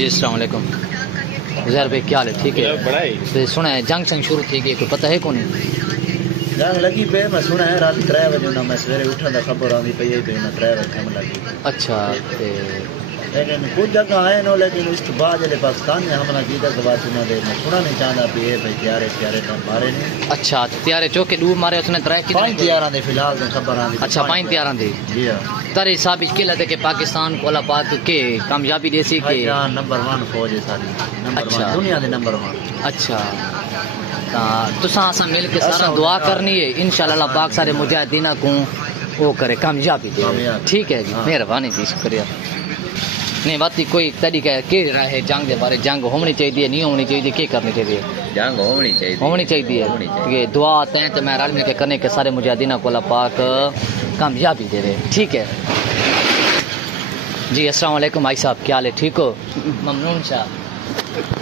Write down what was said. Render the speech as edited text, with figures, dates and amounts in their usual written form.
جی السلام علیکم زہر بھائی کیا حال ہے؟ ٹھیک ہے. تو سنا ہے جنگ شنگ شروع تھی گئی، کوئی پتہ ہے کون؟ جنگ لگی پہ میں سنا ہے رات 3 بجے ہونا، میں سویرے اٹھا دا خبر آندی پئی ہے کہ 3 بجے ہم لگی. اچھا. لیکن کچھ جگہ آئے نو، لیکن اس کے بعد جب پاکستان نے حملہ کیا تو بعد انہوں نے میں سنا نہیں چاہتا بھی یہ بھائی تیارے تو مارے نہیں. اچھا تیارے چوکے ڈوب مارے اس نے 5 تیاراں دے فی الحال تو خبر آندی. اچھا 5 تیاراں دے. جی ہاں. تارے حساب کے لگتا کہ پاکستان کو اللہ پاک کے کامیابی دے سی کہ نمبر 1 فوج ہے ساری، نمبر 1 دنیا دے نمبر 1. اچھا تساں اساں مل کے سارا دعا کرنی ہے انشاءاللہ اللہ پاک سارے مجاہدین کو وہ کرے کامیابی دے. ٹھیک ہے جی مہربانی جی شکریہ. نہیں باتی کوئی طریقہ ہے کہ رہے جنگ دے بارے جنگ ہونی چاہیے نہیں ہونی چاہیے کیا کرنی چاہیے؟ جنگ ہونی چاہیے کہ دعا تین تو میں رل مل کے کرنے کے سارے مجاہدین کو اللہ پاک کامیابی دے رہے. ٹھیک ہے جی السلام علیکم بھائی صاحب کیا حال ہے؟ ٹھیک ہو؟ ممنون صاحب.